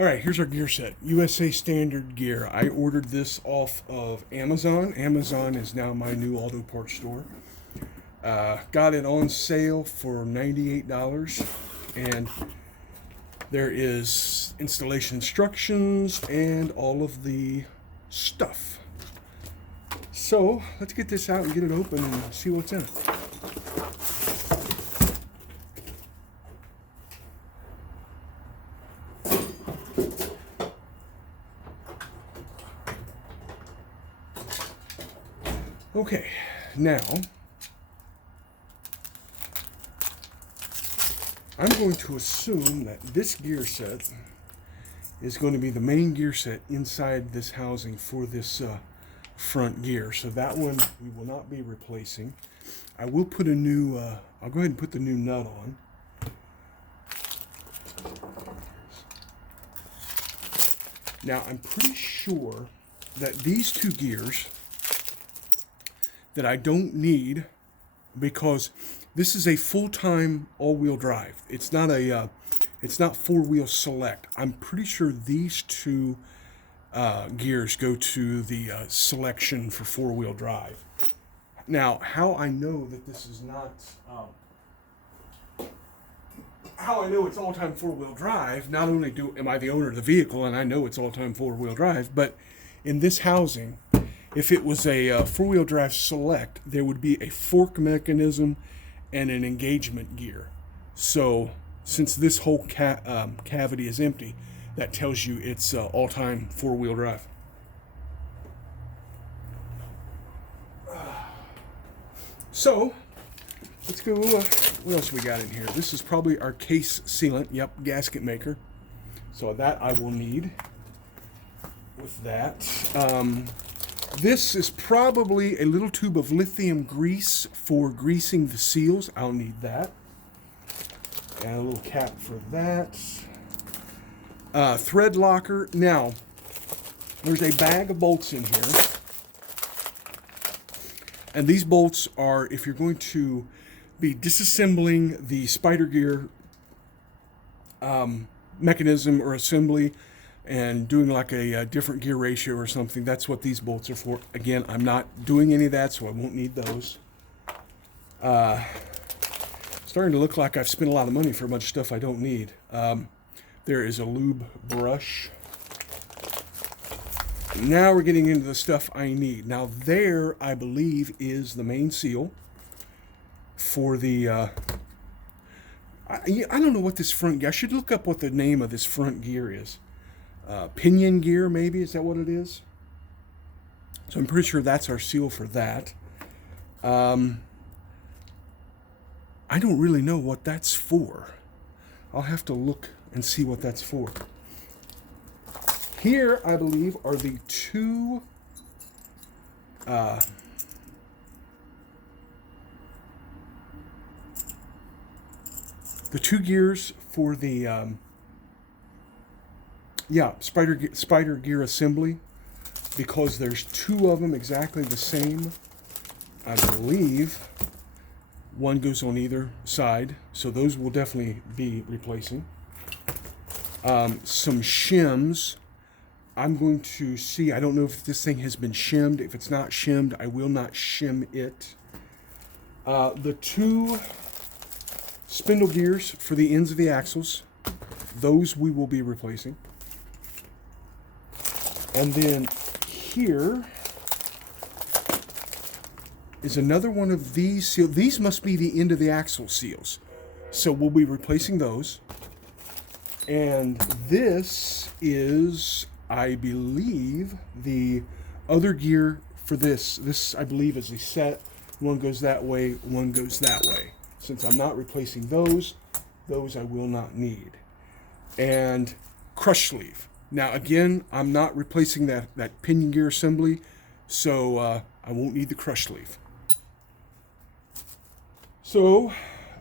All right, here's our gear set. USA Standard gear. I ordered this off of Amazon. Amazon is now my new auto parts store. Got it on sale for $98, and there is installation instructions and all of the stuff. So let's get this out and get it open and see what's in it. Okay, now I'm going to assume that this gear set is going to be the main gear set inside this housing for this front gear. So that one we will not be replacing. I will put a new, I'll go ahead and put the new nut on. Now I'm pretty sure that these two gears that I don't need, because this is a full-time all-wheel drive. It's not four-wheel select. I'm pretty sure these two gears go to the selection for four-wheel drive. Now, how I know that this is not, how I know it's all-time four-wheel drive, not only am I the owner of the vehicle and I know it's all-time four-wheel drive, but in this housing, if it was a four-wheel drive select, there would be a fork mechanism and an engagement gear. So since this whole cavity is empty, that tells you it's all-time four-wheel drive. So let's go, what else we got in here? This is probably our case sealant, yep, gasket maker. So that I will need with that. This is probably a little tube of lithium grease for greasing the seals. I'll need that. And a little cap for that. Thread locker. Now, there's a bag of bolts in here. And these bolts are, if you're going to be disassembling the spider gear mechanism or assembly, and doing like a different gear ratio or something, that's what these bolts are for. Again, I'm not doing any of that, so I won't need those. Starting to look like I've spent a lot of money for a bunch of stuff I don't need. There is a lube brush. Now we're getting into the stuff I need. Now there, I believe, is the main seal for the... I don't know what this front gear... I should look up what the name of this front gear is. Pinion gear, maybe, is that what it is? So I'm pretty sure that's our seal for that. I don't really know what that's for. I'll have to look and see what that's for. Here, I believe, are the two gears for the spider gear assembly, because there's two of them exactly the same. I believe one goes on either side, so those will definitely be replacing. Some shims. I'm going to see, I don't know if this thing has been shimmed. If it's not shimmed, I will not shim it. The two spindle gears for the ends of the axles, those we will be replacing. And then here is another one of these seals. These must be the end of the axle seals. So we'll be replacing those. And this is, I believe, the other gear for this. This, I believe, is a set. One goes that way, one goes that way. Since I'm not replacing those I will not need. And crush sleeve. Now, again, I'm not replacing that pinion gear assembly, so I won't need the crush sleeve. So,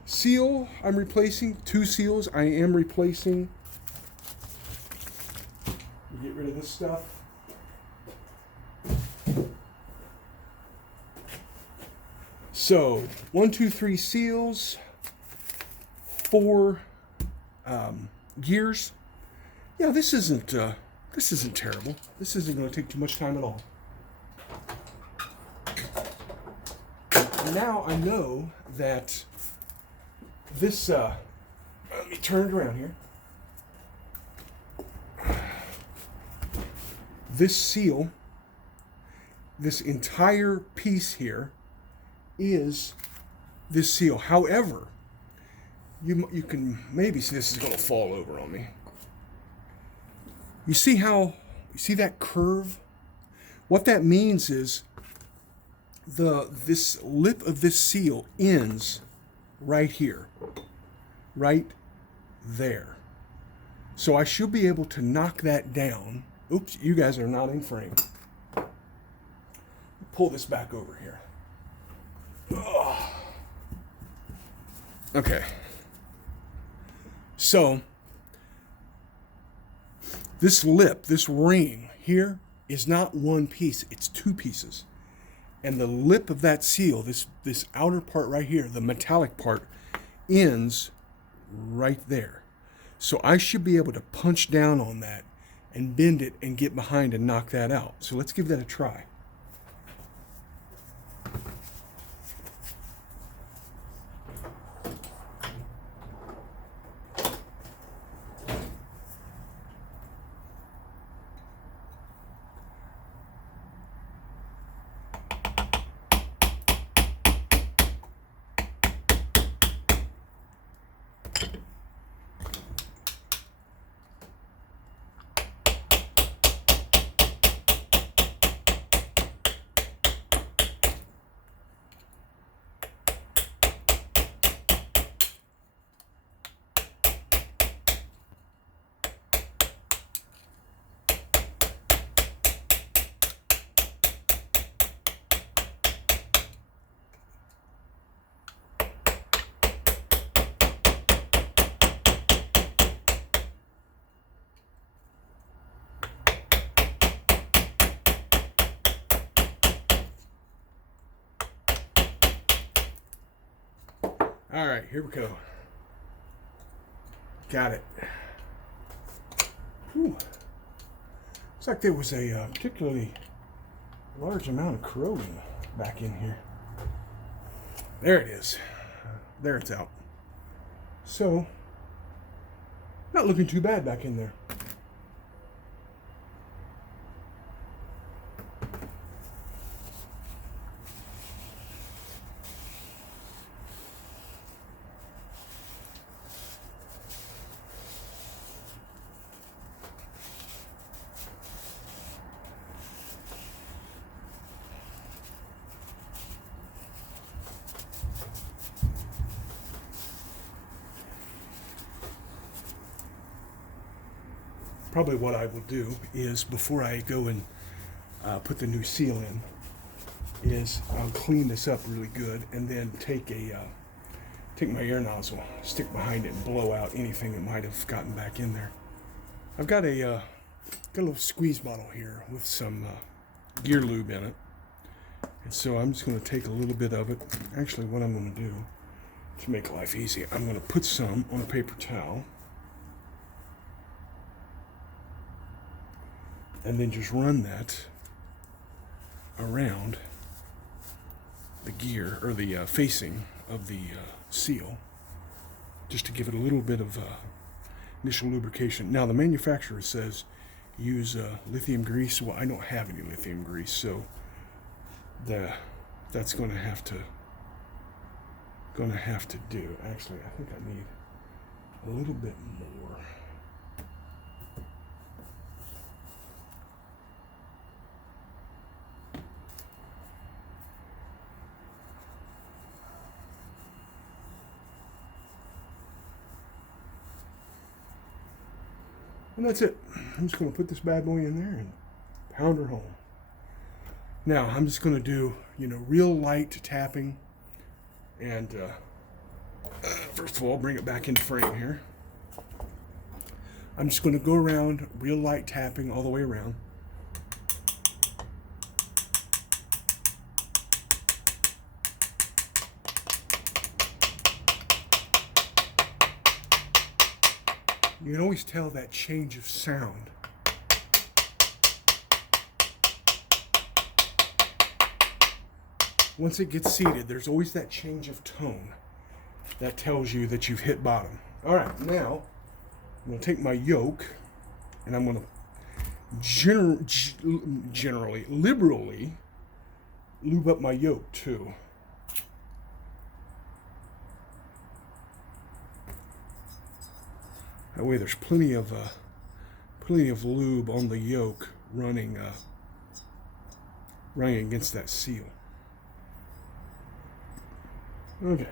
seal, I'm replacing. Two seals, I am replacing. Get rid of this stuff. So, 1, 2, 3 seals, 4 gears, Yeah, this isn't terrible. This isn't going to take too much time at all. Now I know that this, let me turn it around here. This seal, this entire piece here is this seal. However, you can maybe see this is going to fall over on me. You see that curve? What that means is this lip of this seal ends right here, right there. So I should be able to knock that down. Oops, you guys are not in frame. Pull this back over here. Ugh. Okay. So this lip, this ring here, is not one piece, it's two pieces. And the lip of that seal, this outer part right here, the metallic part, ends right there. So I should be able to punch down on that and bend it and get behind and knock that out. So let's give that a try. All right, here we go. Got it. Whew. Looks like there was a particularly large amount of corrosion back in here. There it is. There it's out. So, not looking too bad back in there. Probably what I will do is, before I go and put the new seal in, is I'll clean this up really good and then take my air nozzle, stick behind it, and blow out anything that might have gotten back in there. I've got a little squeeze bottle here with some gear lube in it, and so I'm just going to take a little bit of it. Actually, what I'm going to do to make life easy, I'm going to put some on a paper towel. And then just run that around the gear, or the facing of the seal, just to give it a little bit of initial lubrication. Now, the manufacturer says use lithium grease. Well, I don't have any lithium grease, so that's going to have to do. Actually, I think I need a little bit more. And that's it. I'm just going to put this bad boy in there and pound her home. Now, I'm just going to do, real light tapping. And first of all, bring it back into frame here. I'm just going to go around, real light tapping all the way around. You can always tell that change of sound. Once it gets seated, there's always that change of tone that tells you that you've hit bottom. All right, now I'm going to take my yoke and I'm going to liberally lube up my yoke too. That way there's plenty of lube on the yoke running against that seal. Okay.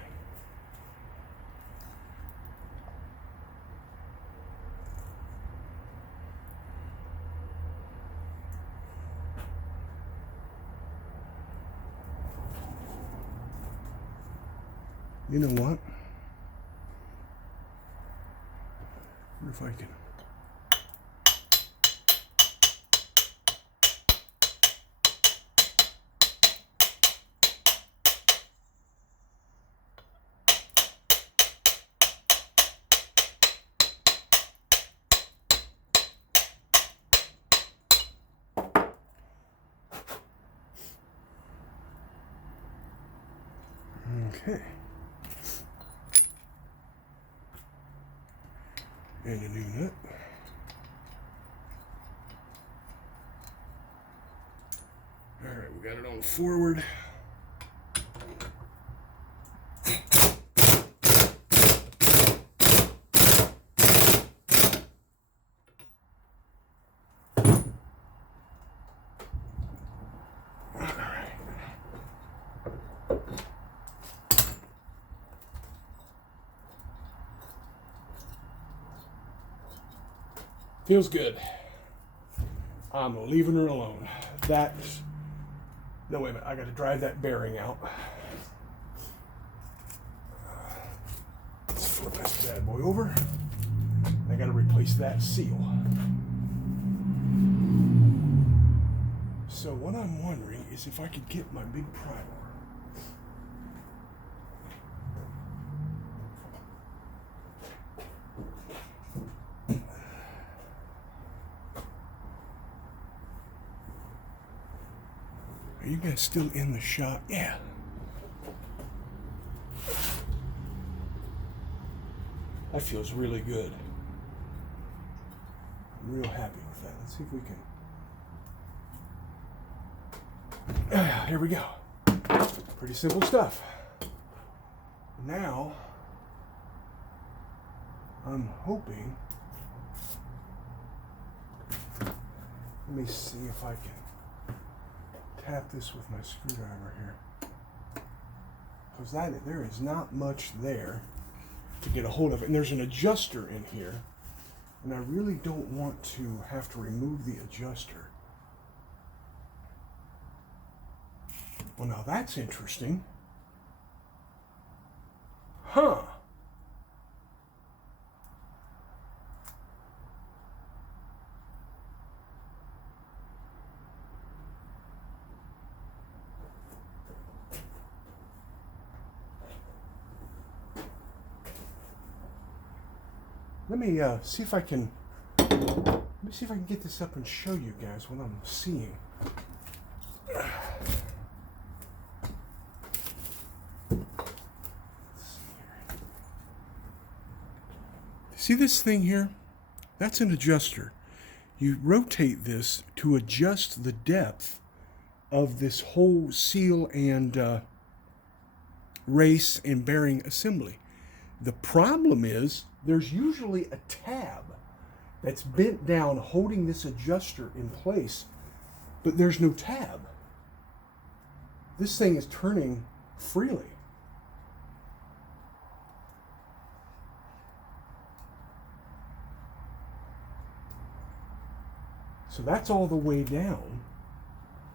You know what? I wonder if I can. Okay. And a new nut. All right, we got it on forward. Feels good. I'm leaving her alone. No, wait a minute. I got to drive that bearing out. Let's flip this bad boy over. I got to replace that seal. So what I'm wondering is if I could get my big primer. Are you guys still in the shop? Yeah. That feels really good. I'm real happy with that. Let's see if we can. Here we go. Pretty simple stuff. Now, I'm hoping. Let me see if I can tap this with my screwdriver here, because there is not much there to get a hold of it, and there's an adjuster in here, and I really don't want to have to remove the adjuster. Well, now that's interesting. Huh. Let me see if I can get this up and show you guys what I'm seeing. See this thing here? That's an adjuster. You rotate this to adjust the depth of this whole seal and race and bearing assembly. The problem is there's usually a tab that's bent down holding this adjuster in place, but there's no tab. This thing is turning freely. So that's all the way down.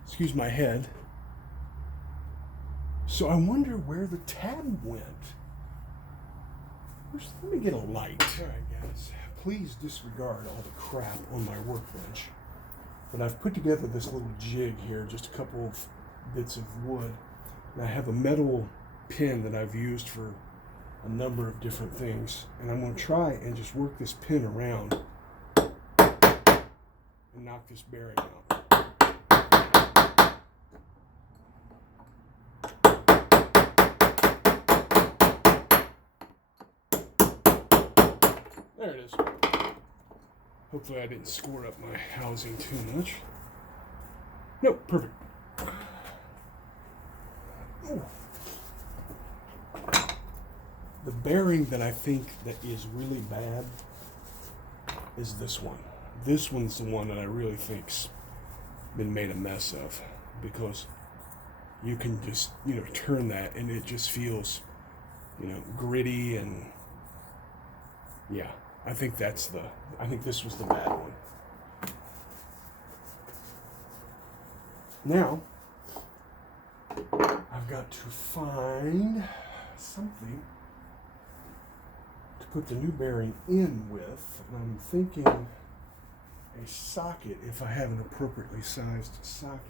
Excuse my head. So I wonder where the tab went. Let me get a light. All right, guys. Please disregard all the crap on my workbench. But I've put together this little jig here, just a couple of bits of wood. And I have a metal pin that I've used for a number of different things, and I'm going to try and just work this pin around and knock this bearing out. There it is. Hopefully I didn't score up my housing too much. Nope, perfect. Ooh. The bearing that I think that is really bad is this one. This one's the one that I really think's been made a mess of, because you can just, turn that and it just feels, gritty, and yeah, I think this was the bad one. Now, I've got to find something to put the new bearing in with, and I'm thinking a socket, if I have an appropriately sized socket.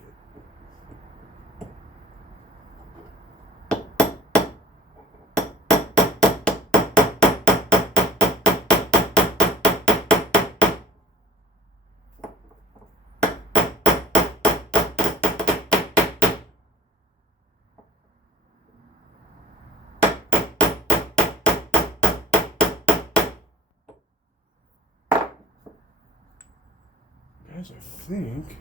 Guys, I think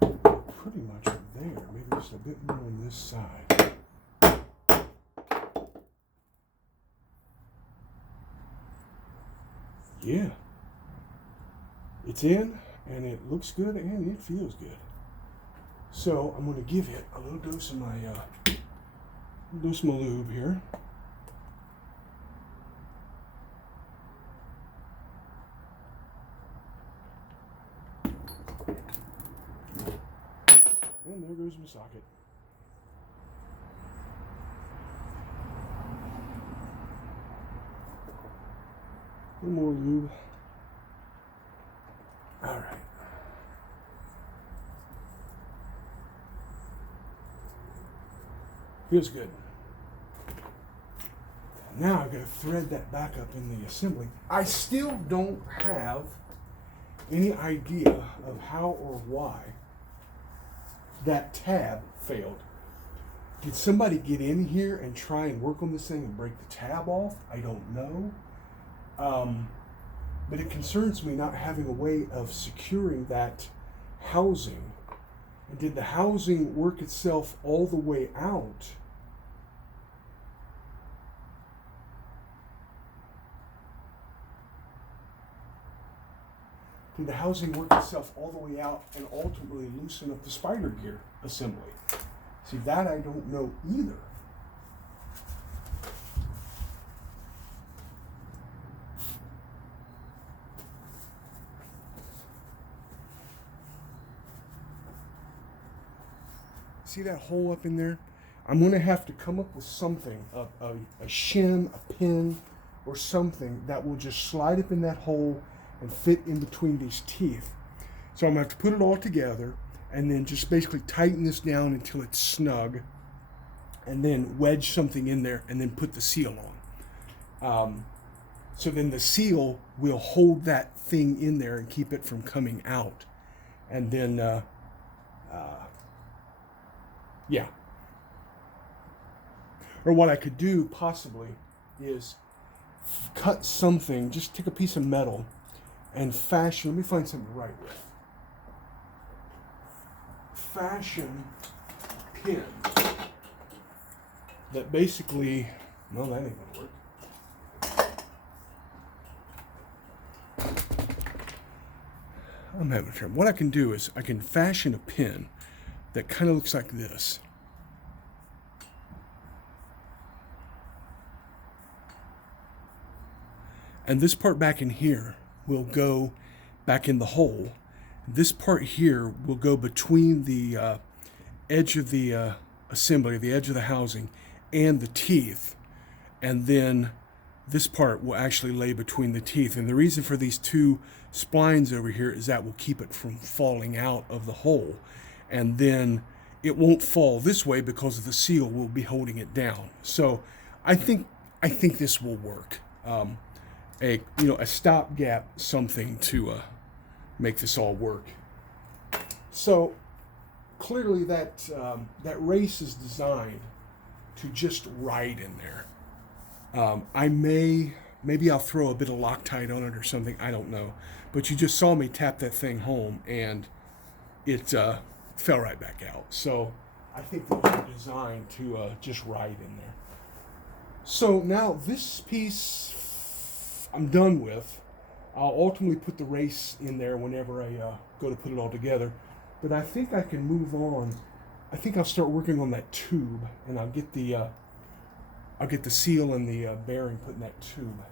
pretty much there. Maybe just a bit more on this side. Yeah. It's in, and it looks good, and it feels good. So I'm going to give it a little dose of my lube here. And there goes my socket. A little more lube. All right. Feels good. Now I've got to thread that back up in the assembly. I still don't have any idea of how or why that tab failed. Did somebody get in here and try and work on this thing and break the tab off? I don't know. But it concerns me not having a way of securing that housing. And did the housing work itself all the way out? Did the housing work itself all the way out and ultimately loosen up the spider gear assembly? See, that I don't know either. See that hole up in there? I'm going to have to come up with something, a shim, a pin, or something that will just slide up in that hole and fit in between these teeth. So I'm going to have to put it all together and then just basically tighten this down until it's snug, and then wedge something in there and then put the seal on. So then the seal will hold that thing in there and keep it from coming out. And then, yeah. Or what I could do possibly is cut something, just take a piece of metal and fashion, let me find something to write with. Fashion pin that basically, no, that ain't gonna work. I'm having trouble. What I can do is I can fashion a pin that kind of looks like this. And this part back in here will go back in the hole. This part here will go between the edge of the assembly, the edge of the housing, and the teeth. And then this part will actually lay between the teeth. And the reason for these two splines over here is that will keep it from falling out of the hole. And then it won't fall this way because the seal will be holding it down. So I think I think this will work. A stopgap, something to make this all work. So clearly that race is designed to just ride in there. Maybe I'll throw a bit of Loctite on it or something. I don't know. But you just saw me tap that thing home, and it fell right back out. So I think those are designed to just ride in there. So now this piece I'm done with. I'll ultimately put the race in there whenever I go to put it all together. But I think I can move on. I think I'll start working on that tube, and I'll get the seal and the bearing put in that tube.